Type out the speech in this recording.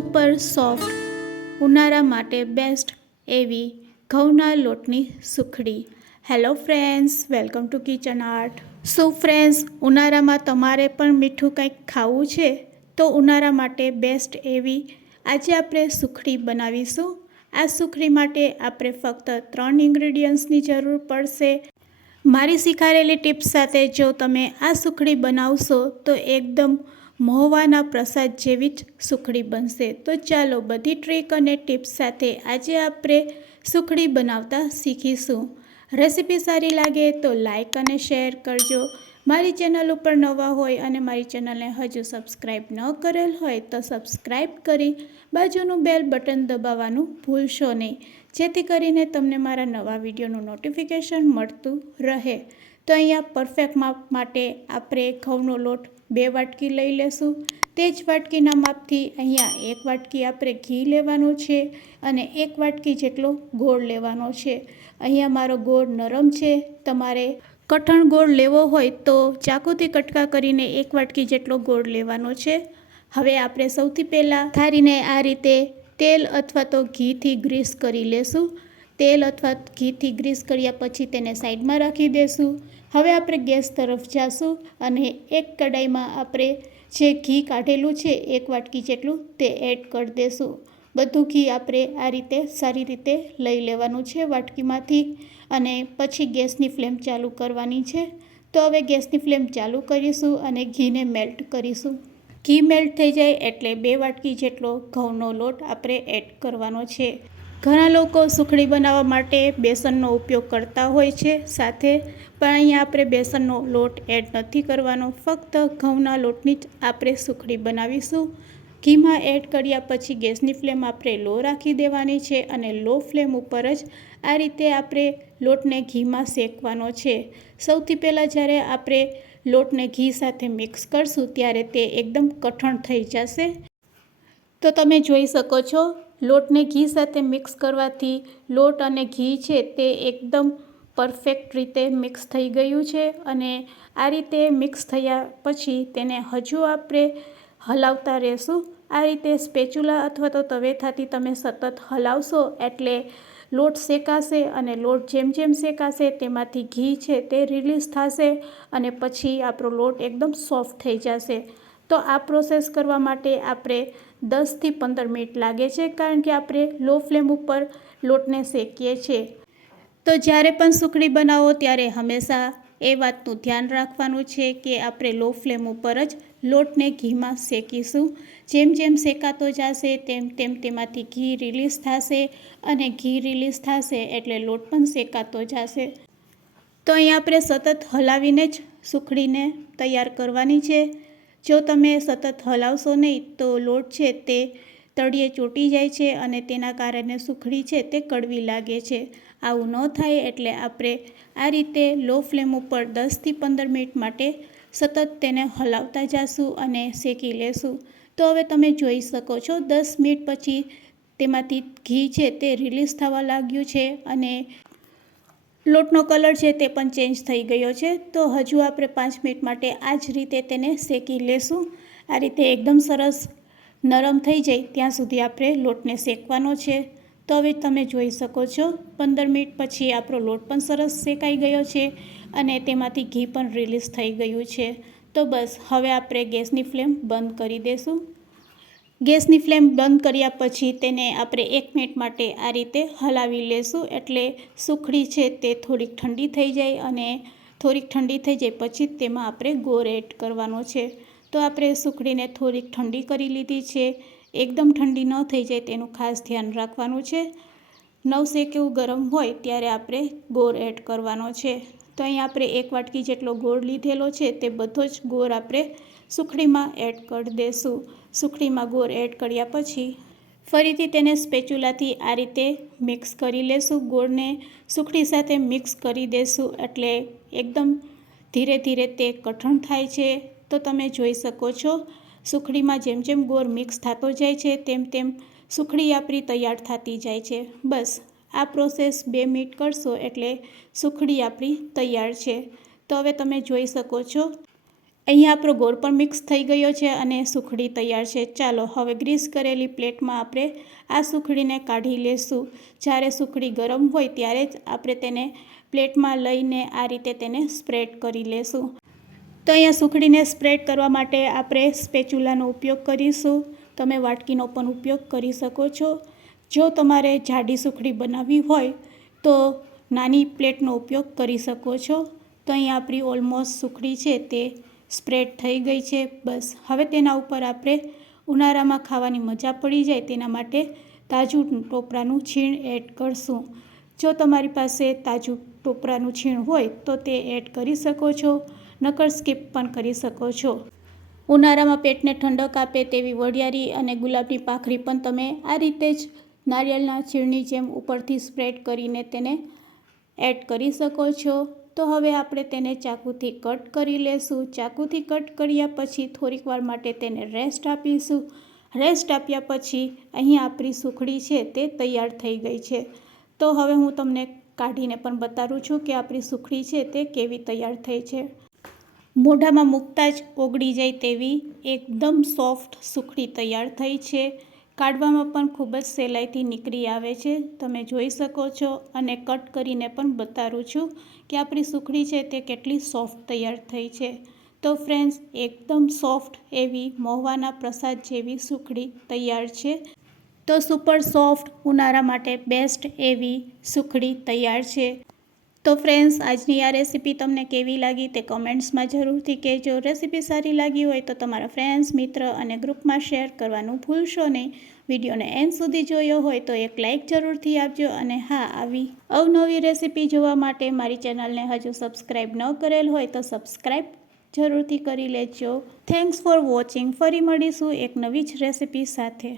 Super soft ઉનાળા માટે best એવી ઘઉંના લોટની સુખડી. Hello friends, welcome to kitchen art. શું ફ્રેન્ડ્સ, ઉનાળામાં તમારે પણ મીઠું કંઈક ખાવું છે તો ઉનાળા માટે બેસ્ટ એવી આજે આપણે સુખડી બનાવીશું. આ સુખડી માટે આપણે ફક્ત 3 ઇન્ગ્રેડિયન્ટ્સની જરૂર પડશે. મારી શીખવાડેલી ટિપ્સ સાથે જો તમે આ સુખડી બનાવશો તો એકદમ મહોવાના પ્રસાદ જેવી જ સુખડી બનશે. તો ચાલો બધી ટ્રીક અને ટિપ્સ સાથે આજે આપણે સુખડી બનાવતા શીખીશું. રેસીપી સારી લાગે તો લાઈક અને શેર કરજો. મારી ચેનલ ઉપર નવા હોય અને મારી ચેનલને હજુ સબસ્ક્રાઈબ ન કરેલ હોય તો સબસ્ક્રાઈબ કરી બાજુનું બેલ બટન દબાવવાનું ભૂલશો નહીં, જેથી કરીને તમને મારા નવા વિડીયોનું નોટિફિકેશન મળતું રહે. તો અહીંયા પરફેક્ટ માપ માટે આપણે ઘઉંનો લોટ 2 વાટકી લઈ લેશું. તે જ વાટકીના માપથી અહીંયા 1 વાટકી આપણે ઘી લેવાનું છે અને 1 વાટકી જેટલો ગોળ લેવાનો છે. અહીંયા મારો ગોળ નરમ છે. તમારે કઠણ ગોળ લેવો હોય તો ચાકુથી કટકા કરીને 1 વાટકી જેટલો ગોળ લેવાનો છે. હવે આપણે સૌથી પહેલાં થાળીને આ રીતે તેલ અથવા તો ઘીથી ગ્રીસ કરી લેશું. તેલ અથવા ઘીથી ગ્રીસ કર્યા પછી તેને સાઈડમાં રાખી દેશું. હવે આપણે ગેસ તરફ જાશું અને એક કડાઈમાં આપણે જે ઘી કાઢેલું છે 1 વાટકી જેટલું તે એડ કરી દેશું. બધું ઘી આપણે આ રીતે સારી રીતે લઈ લેવાનું છે વાટકીમાંથી અને પછી ગેસની ફ્લેમ ચાલુ કરવાની છે. તો હવે ગેસની ફ્લેમ ચાલુ કરીશું અને ઘીને મેલ્ટ કરીશું. ઘી મેલ્ટ થઈ જાય એટલે 2 વાટકી જેટલો ઘઉંનો લોટ આપણે એડ કરવાનો છે. ઘણા લોકો સુખડી બનાવવા માટે બેસનનો ઉપયોગ કરતા હોય છે સાથે, પણ અહીંયા આપણે બેસનનો લોટ એડ નથી કરવાનો. ફક્ત ઘઉંના લોટની જ આપણે સુખડી બનાવીશું. ઘીમાં એડ કર્યા પછી ગેસની ફ્લેમ આપણે લો રાખી દેવાની છે અને લો ફ્લેમ ઉપર જ આ રીતે આપણે લોટને ઘીમાં શેકવાનો છે. સૌથી પહેલાં જ્યારે આપણે લોટને ઘી સાથે મિક્સ કરશું ત્યારે તે એકદમ કઠણ થઈ જશે. તો તમે જોઈ શકો છો, લોટને ઘી સાથે મિક્સ કરવાથી લોટ અને ઘી છે તે એકદમ પરફેક્ટ રીતે મિક્સ થઈ ગયું છે અને આ રીતે મિક્સ થયા પછી તેને હજુ આપણે હલાવતા રહેશું. આ રીતે સ્પેચ્યુલા અથવા તો તવેથાથી તમે સતત હલાવશો એટલે લોટ શેકાશે અને લોટ જેમ જેમ શેકાશે તેમાંથી ઘી છે તે રિલીઝ થશે અને પછી આપણો લોટ એકદમ સોફ્ટ થઈ જશે. તો આ પ્રોસેસ કરવા માટે આપણે 10થી 15 મિનિટ લાગે છે, કારણ કે આપણે લો ફ્લેમ ઉપર લોટને શેકીએ છીએ. તો જ્યારે પણ સુખડી બનાવો ત્યારે હંમેશા એ વાતનું ધ્યાન રાખવાનું છે કે આપણે લો ફ્લેમ ઉપર જ લોટને ઘીમાં શેકીશું. જેમ જેમ શેકાતો જશે તેમ તેમ તેમાંથી ઘી રિલીઝ થશે અને ઘી રિલીઝ થશે એટલે લોટ પણ શેકાતો જશે. તો અહીંયા આપણે સતત હલાવીને જ સુખડીને તૈયાર કરવાની છે. જો તમે સતત હલાવશો નહીં તો લોટ છે તે તળિયે ચોંટી જાય છે અને તેના કારણે સુખડી છે તે કડવી લાગે છે. આવું ન થાય એટલે આપણે આ રીતે લો ફ્લેમ ઉપર 10થી 15 મિનિટ માટે સતત તેને હલાવતા જઈશું અને શેકી લેશું. તો હવે તમે જોઈ શકો છો 10 મિનિટ પછી તેમાંથી ઘી છે તે રિલીઝ થવા લાગ્યું છે અને લોટનો કલર છે તે પણ ચેન્જ થઈ ગયો છે. તો હજુ આપણે 5 મિનિટ માટે આ જ રીતે તેને શેકી લેશું. આ રીતે એકદમ સરસ નરમ થઈ જાય ત્યાં સુધી આપણે લોટને શેકવાનો છે. તો હવે તમે જોઈ શકો છો 15 મિનિટ પછી આપણો લોટ પણ સરસ શેકાઈ ગયો છે અને તેમાંથી ઘી પણ રિલીઝ થઈ ગયું છે. તો બસ હવે આપણે ગેસની ફ્લેમ બંધ કરી દઈશું. ગેસની ફ્લેમ બંધ કર્યા પછી તેને આપણે 1 મિનિટ માટે આ રીતે હલાવી લેશું એટલે સુખડી છે તે થોડીક ઠંડી થઈ જાય અને થોડીક ઠંડી થઈ જાય પછી તેમાં આપણે ગોળ એડ કરવાનો છે. તો આપણે સુખડીને થોડીક ઠંડી કરી લીધી છે. એકદમ ઠંડી ન થઈ જાય તેનું ખાસ ધ્યાન રાખવાનું છે. નવશેકેવું ગરમ હોય ત્યારે આપણે ગોળ એડ કરવાનો છે. તો અહીં આપણે 1 વાટકી જેટલો ગોળ લીધેલો છે તે બધો જ ગોળ આપણે સુખડીમાં એડ કરી દઈશું. સુખડીમાં ગોળ એડ કર્યા પછી ફરીથી તેને સ્પેચ્યુલાથી આ રીતે મિક્સ કરી લેશું. ગોળને સુખડી સાથે મિક્સ કરી દેશું એટલે એકદમ ધીરે ધીરે તે કઠણ થાય છે. તો તમે જોઈ શકો છો, સુખડીમાં જેમ જેમ ગોળ મિક્સ થતો જાય છે તેમ તેમ સુખડી આપણી તૈયાર થતી જાય છે. બસ આ પ્રોસેસ 2 મિનિટ કરશો એટલે સુખડી આપણી તૈયાર છે. તો હવે તમે જોઈ શકો છો અહીંયા આપણો ગોળ પણ મિક્સ થઈ ગયો છે અને સુખડી તૈયાર છે. ચાલો હવે ગ્રીસ કરેલી પ્લેટમાં આપણે આ સુખડીને કાઢી લેશું. જ્યારે સુખડી ગરમ હોય ત્યારે જ આપણે તેને પ્લેટમાં લઈને આ રીતે તેને સ્પ્રેડ કરી લેશું. તો અહીંયા સુખડીને સ્પ્રેડ કરવા માટે આપણે સ્પેચ્યુલાનો ઉપયોગ કરીશું. તમે વાટકીનો પણ ઉપયોગ કરી શકો છો. જો તમારે જાડી સુખડી બનાવવી હોય તો નાની પ્લેટનો ઉપયોગ કરી શકો છો. તો અહીંયા આપણી ઓલમોસ્ટ સુખડી છે તે સ્પ્રેડ થઈ ગઈ છે. બસ હવે તેના ઉપર આપણે ઉનાળામાં ખાવાની મજા પડી જાય તેના માટે તાજું ટોપરાનું છીણ એડ કરશું. જો તમારી પાસે તાજું ટોપરાનું છીણ હોય તો તે એડ કરી શકો છો, નકર સ્કીપ પણ કરી શકો છો. ઉનાળામાં પેટને ઠંડક આપે તેવી વરિયાળી અને ગુલાબની પાંખરી પણ તમે આ રીતે જ નારિયેળના છીણની જેમ ઉપરથી સ્પ્રેડ કરીને તેને એડ કરી શકો છો. તો હવે આપણે તેને ચાકુથી કટ કરી લેશું. ચાકુથી કટ કર્યા પછી થોડીક વાર માટે તેને રેસ્ટ આપીશું. રેસ્ટ આપ્યા પછી અહીં આપણી સુખડી છે તે તૈયાર થઈ ગઈ છે. તો હવે હું તમને કાઢીને પણ બતાવું છું કે આપણી સુખડી છે તે કેવી તૈયાર થઈ છે. મોઢામાં મૂકતા જ ઓગળી જાય તેવી એકદમ સોફ્ટ સુખડી તૈયાર થઈ છે. કાઢવામાં પણ ખૂબ જ સહેલાઈથી નીકળી આવે છે, તમે જોઈ શકો છો. અને કટ કરીને પણ બતાવું છું કે આપણી સુખડી છે તે કેટલી સોફ્ટ તૈયાર થઈ છે. તો ફ્રેન્ડ્સ, એકદમ સોફ્ટ એવી મહુવાના પ્રસાદ જેવી સુખડી તૈયાર છે. તો સુપર સોફ્ટ ઉનાળા માટે બેસ્ટ એવી સુખડી તૈયાર છે. તો ફ્રેન્ડ્સ, આજની આ રેસીપી તમને કેવી લાગી તે કમેન્ટ્સમાં જરૂરથી કહેજો. રેસીપી સારી લાગી હોય તો તમારા ફ્રેન્ડ્સ, મિત્ર અને ગ્રુપમાં શેર કરવાનું ભૂલશો નહીં. વિડીયોને એન્ડ સુધી જોયો હોય તો એક લાઇક જરૂરથી આપજો. અને હા, આવી અવનવી રેસીપી જોવા માટે મારી ચેનલને હજુ સબસ્ક્રાઈબ ન કરેલ હોય તો સબસ્ક્રાઈબ જરૂરથી કરી લેજો. Thanks for watching. ફરી મળીશું એક નવી જ રેસીપી સાથે.